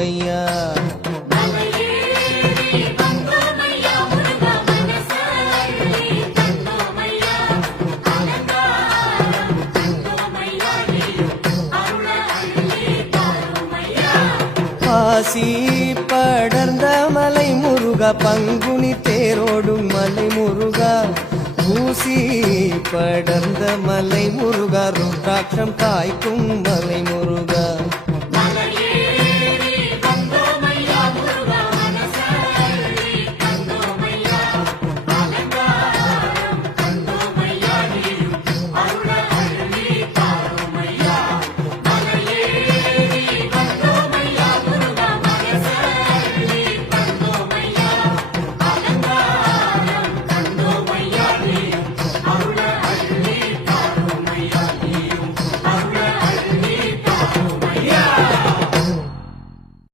முருகையா. பாசி படர்ந்த மலை முருகா, பங்குனி தேரோடும் மலை முருகா, ஊசி படர்ந்த மலை முருகா, ருத்ராட்சம் காய்க்கும் மலை முருகா.